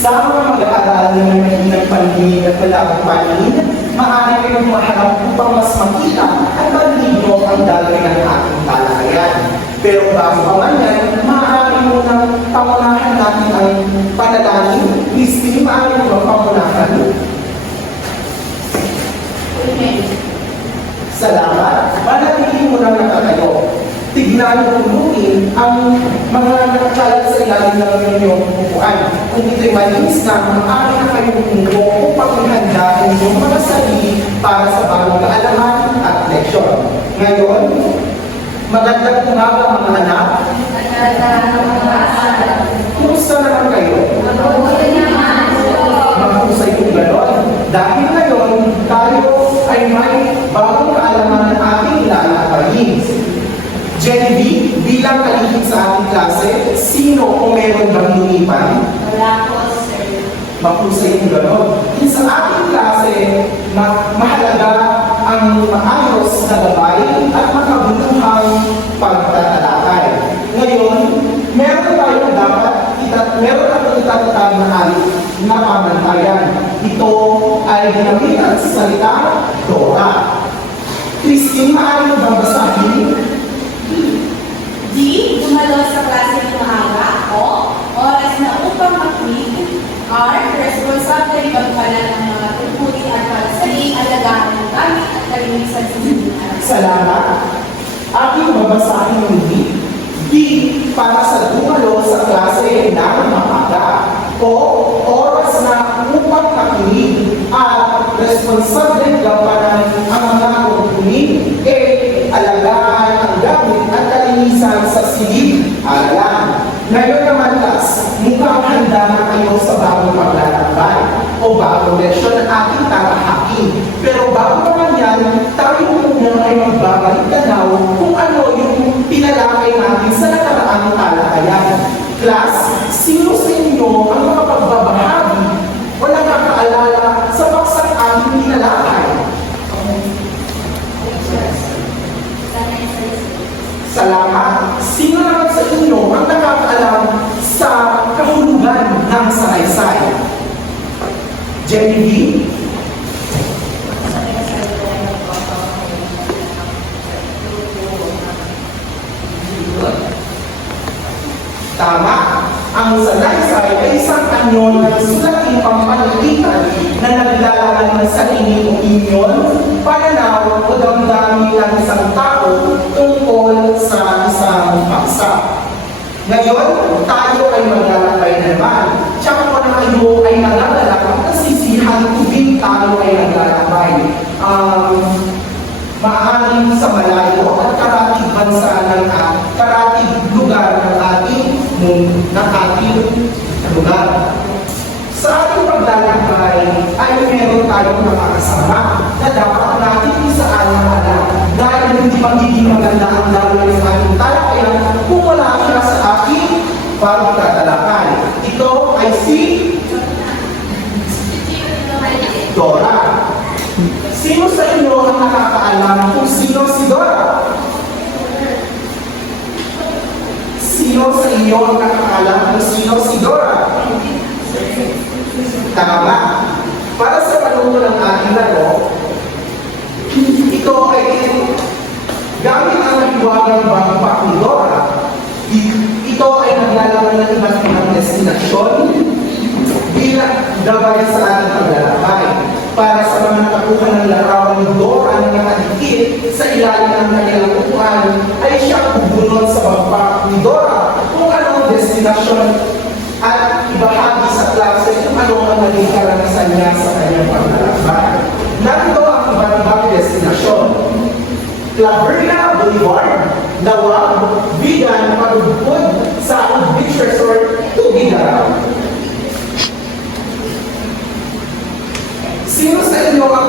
Sa mga mag-aaral na may paningin at malabang paningin, maaari kayong maharap upang mas makita at maligno ang daloy ng ating talakayan. Pero bago pa man yan, maaari mo nang pamunahan natin ang panalangin. Christy, maaari mo bang pamunahan? Salamat. Manatili mo lang nakatayo. Tignan o tuluin ang mga nakakalat sa ilalim ng inyong upuan. Kung ito'y malinis na, maaari na kayong umupo upang ihanda ang inyong mga sarili para sa bagong kaalaman at leksyon. Ngayon, magandang umaga mga anak. Kumusta naman kayo? Mahusay kong ganon. Dahil ngayon, tayo ay may bagong kaalaman ng ating lalakayin. Jenny, bilang kalihim sa ating klase, sino o meron bang lumipan? Wala po, sir. Mahusay kong ganon. Sa ating klase, mahalaga ang maayos na gabay at makabuluhang pagtatalakay. Ngayon, meron tayong itatag na alip na pamantayan. Ito ay ginamitan sa salita Dora. Christine, maaari mo bang basahin? D. Dumalo sa klase ng maaga. O. Oras na upang mag-read. R. Responsable magpala ng mga tungkulin at pagsaling alagaan ng gamit at kalinisan sa sinunan. Salamat. Aking babasahin ng D. D. Para sa dumalo sa klase ng maaga. O. Oras na upang makinig at responsable gampanan ang mga tungkulin. A. Alagaan ang gamit at kalinisan sa silid-aralan. Ngayon naman, mukhang handa na kayo sa bagong paglalakbay o bagong leksyon ng ating tarahakin. Pero bago naman yan, tayo muna ay magbabalik tanaw kung ano yung pinalakay natin sa nakaraang talakayan. Class, sino sa inyo ang makapagbabahagi o nakakaalala sa paksang ating pinalakay? Salamat. Sino naman sa inyo ang nakakaalam sa kahulugan ng salaysay? Jenny B? Tama. Ang salaysay ay isang anyo ng sulating pampalitan na naglalaman ng sarili o inyon, pananaw o damdamin ng isang tao tungkol sa isang paksa. Ngayon, tayo ay maglalakbay naman. Tiyak ko na kayo ay nagagalak at nasisihan tuwing tayo ay naglalakbay. Maaaring sa malayo at karatig bansa ng karatig lugar ng ating lugar. Sa ating paglalakbay ay meron tayong nakakasama na dapat natin isaalang-alang dahil hindi magiging maganda ang daloy ng ating talakayan kung wala siya sa ating pagtatalakay. Ito ay si Dora. Sino sa inyo ang nakakaalam kung sino si Dora? Sino sa inyo ang nakakaalam kung sino si Dora? Tama. Para sa panungo ng ating laro, ito ay gamit ang hiwagang backpack ni Dora. Ito ay naglalaman ng iba't ibang destinasyon bilang gabay sa ating paglalakbay. Para sa mga nakakuha ng larawan ni Dora na nakadikit sa ilalim ng kanilang upuan, ay siya bubunot sa backpack ni Dora kung anong destinasyon at ibahagi sa klase kung ano ang naging karanasan niya sa kanyang paglalakbay. Narito ang iba't ibang destinasyon. Claverna Boulevard, Lawag, Vigan, Pagubod, Saud Beach Resort, Tugigaraw. Sino sa inyo ang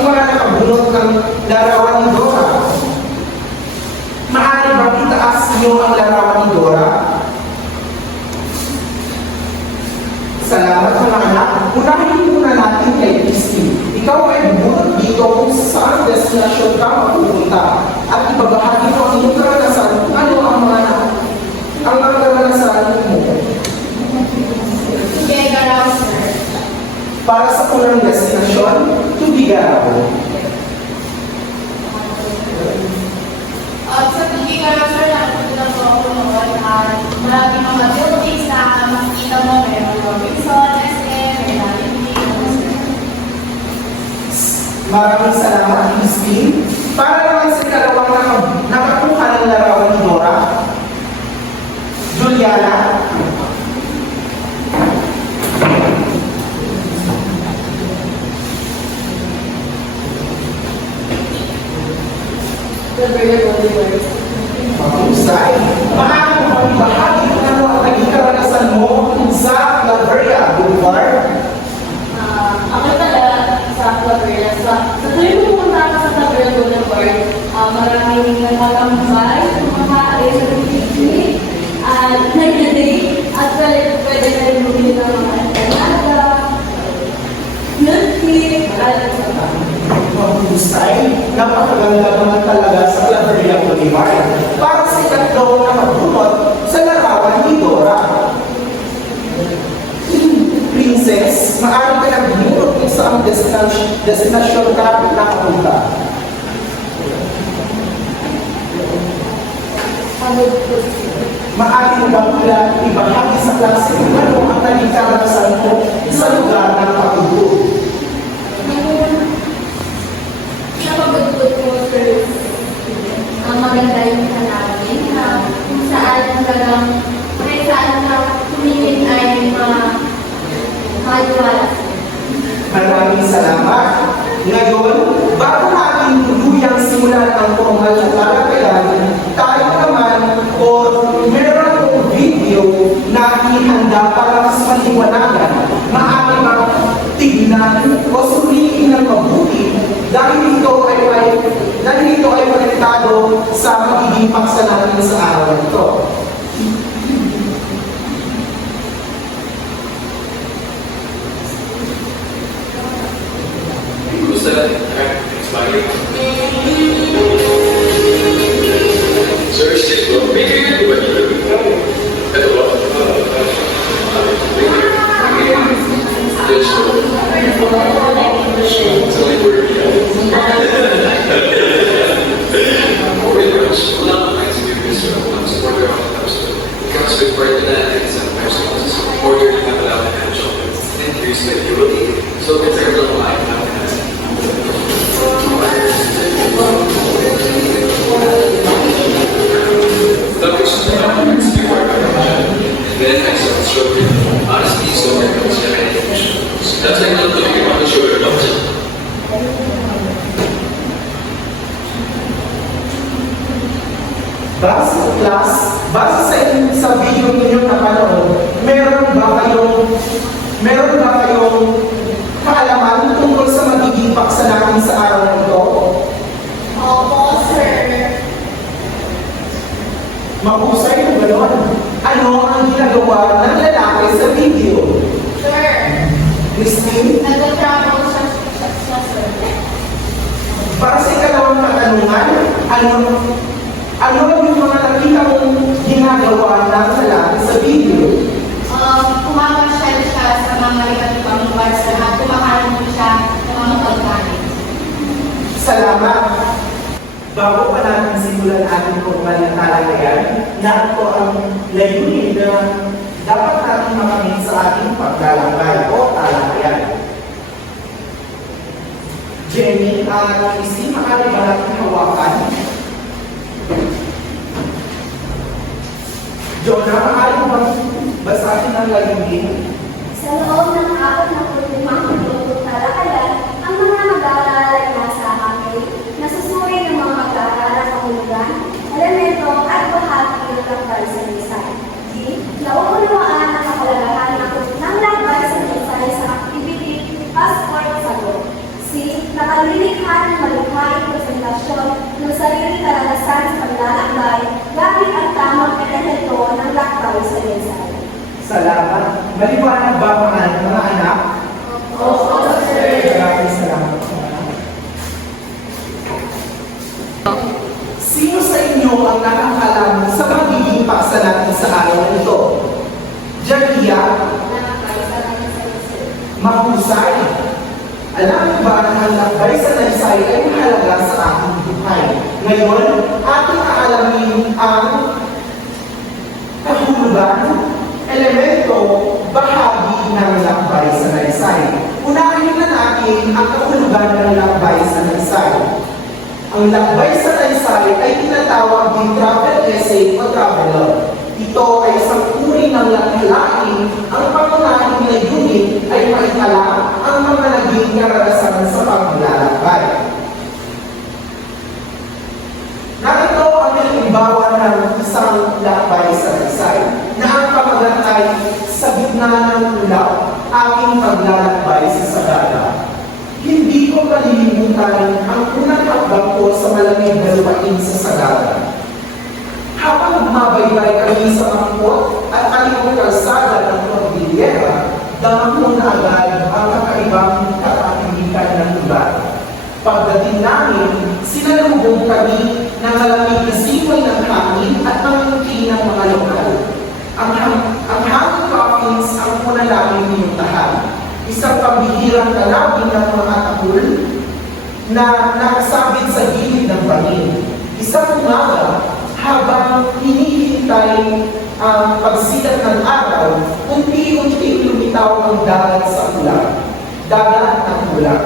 mga nakabunot ng larawan ni Dora? Maaari ba itaas niyo ang larawan ni Dora? Salamat mga anak. Unahin muna natin kay Christine. Ikaw ay bubunot dito kung saan destinasyon ka mapupunta. At ibabahagi mo ang iyong karanasan kung ano ang mga karanasan mo. Tugigaraw para sa unang destinasyon, Tubigaraw. Sa Tubigaraw, sir, nakatutunan po ako noon at maraming mga buildings na makikita mo, meron Robinson, SM, may Jollibee, Maraming salamat, Christine. Para naman sa ikalawang nakakuha ng larawan ni Dora, Juliana. Mahusay. Maaari mo bang ibahagi kung ano ang naging karanasan mo sa Claveria Boulevard? Ako talaga sa Claveria. Sa tuwing pumunta ako sa Claveria Boulevard, maraming nagtatambay, kumakain sa picnic, at nag-date, at pwede na rin bumili ng mga empanada, milk tea, at Mahusay. Napakaganda naman talaga sa Claveria Boulevard. Para sa ikatlong nakabunot sa larawan ni Dora. Princess, maaari ka nagbunot kung saan destinasyon ka nakapunta. Maaari mo bang ibahagi sa klase kung ano ang naging karanasan mo sa lugar ng pagbubuo? napagod ko sir. Ang maganda yung tanawin na kung saan talagang kung saan na tumingin ay maliwalas. Maraming salamat. Ngayon, bago natin tuluyang simulan ang formal na talakayan, tayo naman o meron akong video na ihanda para mas maliwanagan. Maaari bang tignan o suriin ng mabuti dahil ito ay konektado sa magiging paksa natin sa araw na ito. Gusto natin. Expired. Sir, stick to bigger. Ito ba? Yes, sir. It's only word. Okay, girls. Wala akong nice to do this. I'm supporter of the house. It comes with part of that and sometimes it's order to have allowed financial and increase that you will need. So it's a little life now. Tapos, documents to work on and then I started struggling. Honestly, so I don't see any emotions. That's like not looking on the shoulder of Base sa video ninyo na panood, meron ba kayong kaalaman tungkol sa magiging paksa natin sa araw na ito? Opo, sir. Mahusay na gano'n. Ano ang ginagawa ng lalaki sa video? Sir, Christine, nag-travel siya, sir. para sa ikalawang katanungan, ano yung mga nakita mong ginagawa ng lalaki sa video? Kumakasyal siya sa mga iba't ibang bansa at kumakain po siya ng mga pagkain. Salamat! Bago pa natin simulan ating formal na talakayan, narito ang layunin na dapat natin makamit sa ating paglalakbay o talakayan. Jenny at Christy, maaari ba natin hawakan? Jonah, maaari mo bang basahin ang layunin? Sa loob ng 45 minutong talakayan, ang mga mag-aaral ay nasa hangin, nasusuri ng mga mag-aaral ng kahulugan, elemento at bahagi ng lakbay sa lisay. D. Nauunawaan ang kahalagahan ng lakbay sa lisay sa activity passport sa loob. C. Nakalilikha ng malikhaing presentasyon ng sarili karanasan sa paglalakbay gamit ang tamang elemento ng lakbay sa lisay. Salamat. Maliwanag ba mga anak? Opo, sir. Maraming salamat po. Sino sa inyo ang nakakalam sa magiging paksa natin sa araw na ito? Jania, mahusay. Alam niyo ba na ang lakbay sa laysay ay mahalaga sa ating buhay? Ngayon, ating aalamin ang kahulugan, elemento, bahagi ng lakbay sa laysay. Unahin na natin ang kahulugan ng lakbay sa laysay. Ang lakbay sa laysay ay tinatawag din travel essay o traveler. Ito ay isang uri ng lakhlain. Ang pangunahing layunin ay maitala ang mga naging karanasan sa paglalakbay. Narito ang halimbawa ng isang lakbay sa laysay na ang pamagat ay sa gitna ng ulap, aking paglalakbay sa sagada. Hindi ko kalilimutan ang unang hakbang ko sa malamig na lupain sa sagada. Habang bumabaybay kami sa mangkot at alimong kalsada ng Cordillera, damang ko na agad ang kakaibang katahimikan ng lugar. Pagdating namin, sinalubong kami ng malamig na simoy ng hangin at pangingki ng mga lokal. Ang hangin coffins ang una namin minutahan. Isang pambihirang kalabing ng mga atakul na nakasabit sa gilid ng bangin. Isang umaga, habang hinihintay ang pagsikat ng araw, unti-unting lumitaw ang dagat sa ulap. Dagat ng ulap.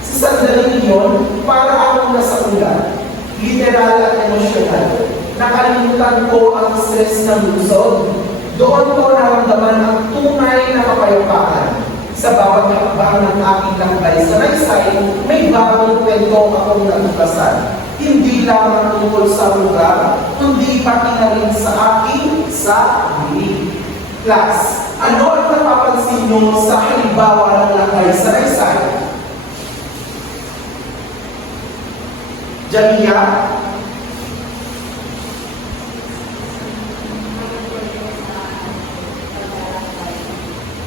Sa sandaling iyon, para akong nasa ulap. Literal at emosyonal. Nakalimutan ko ang stress ng lusog. Doon ko naramdaman ang tunay na kapayapaan. Sa bawat hakbang ng aking lakbay sa laysay, may bagong kwento akong natuklasan. Hindi lamang tungkol sa lugar, kundi pati na rin sa aking sarili. Class, ano ang napapansin nyo sa halimbawa ng lakbay sa laysay? Jamia?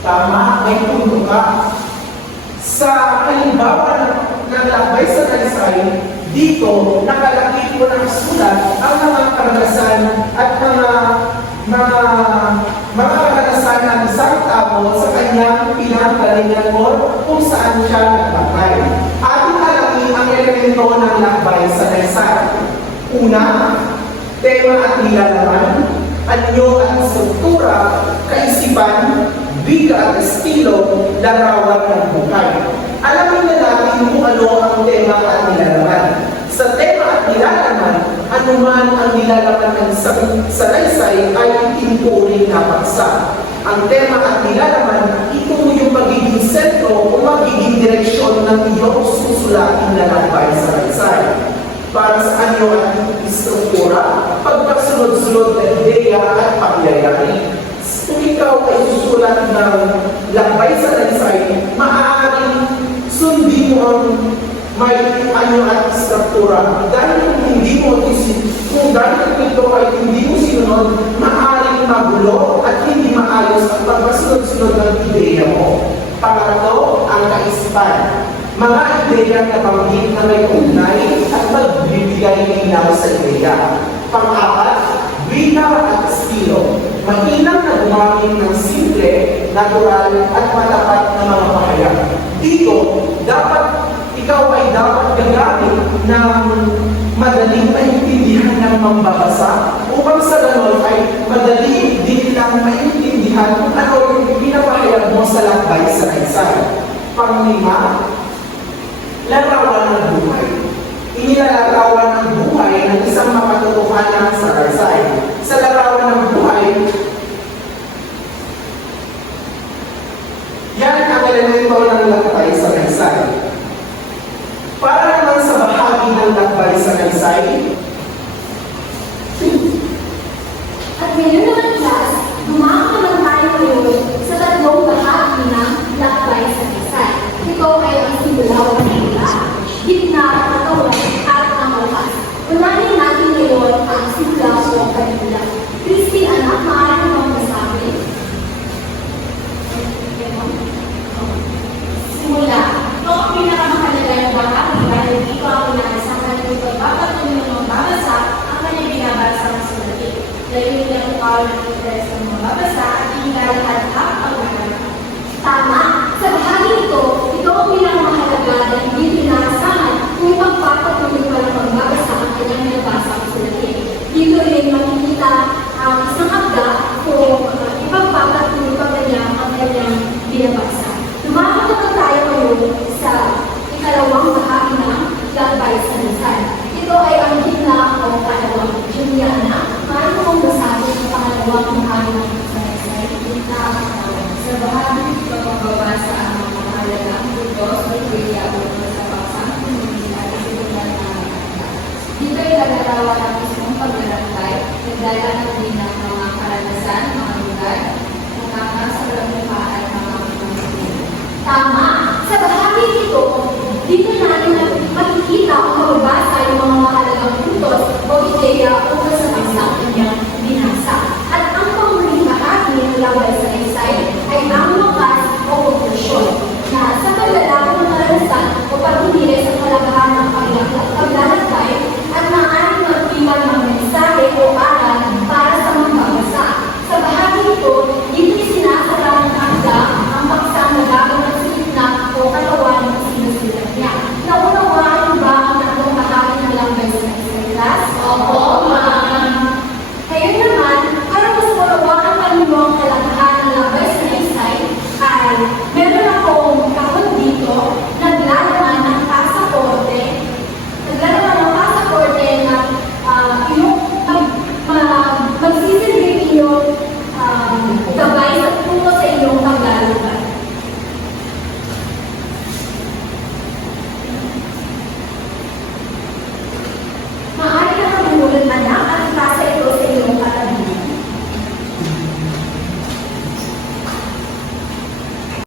Tama, may punto ka. Sa halimbawa ng lakbay sa laysay, dito nakalagay ko ng sulat ang mga karanasan at mga karanasan ng isang tao sa kanyang pinanggalingan mo kung saan siya naglakbay. Ating alamin ang elemento ng lakbay sa laysay. Una, tema at nilalaman, anyo at struktura, kaisipan, biga at estilo, larawan ng buhay. Alamin na natin kung ano ang tema at nilalaman. Sa tema at nilalaman, anuman ang nilalaman ng sa laysay ay itinuturing na paksa. Ang tema at nilalaman, ito yung magiging sentro o magiging direksyon ng iyong susulatin na lakbay sa laysay. Para sa anyo at istruktura, pagkasunod-sunod na ideya at pangyayari. Kung ikaw ay susulat ng lakbay sa laysay, maaaring sundin mo ang may anyo at istruktura. Dahil kung ito ay hindi mo sinunod, maaaring magulo at hindi maayos ang pagkasunod-sunod ng ideya mo. Pangatlo, ang kaisipan. Mga ideya na nabanggit na may ugnay at magbibigay linaw sa ideya. Pang-apat, binaw at estilo. Mainam na gumamit ng simple, natural at matapat na mga pahayag. Dito, ikaw ay dapat gagamit ng madaling maintindihan ng mambabasa upang sa ganon ay madali din lang maintindihan kung ano yung pinapahayag mo sa lakbay sa laysay. Panglima, larawan ng buhay. Inilalarawan ng buhay ng isang makatotohanan sa laysay. Sa larawan ng buhay, yan ang elemento ng lakbay sa laysay. Para naman sa bahagi ng lakbay sa laysay, At ngayon naman class, dumaan naman tayo ngayon sa tatlong bahagi ng lakbay sa laysay. Ito ay ang simulaw ng hila, gitna, katawan, at ang wakas. Unahin natin ngayon ang simulaw o kanila. Christy, anak, maaari mong masabi? Simula. Ito ang pinakamahalaga ng bahagi dahil dito ang inaasahan ng pagpapatuloy ng magbabasa ang kanyang binabasa ng sulatin. Dahil hindi ang tukaw ng interes ng magbabasa at hindi lahat ang magbabasa. Tama. Sa bahagi nababasa ang mga mahalagang punto sa Biblia ukol sa paksang pumili at isinulat ng mga kanta. Dito ay naglalawan ang mismong paglalakbay, nagdala ng din ng mga karanasan, mga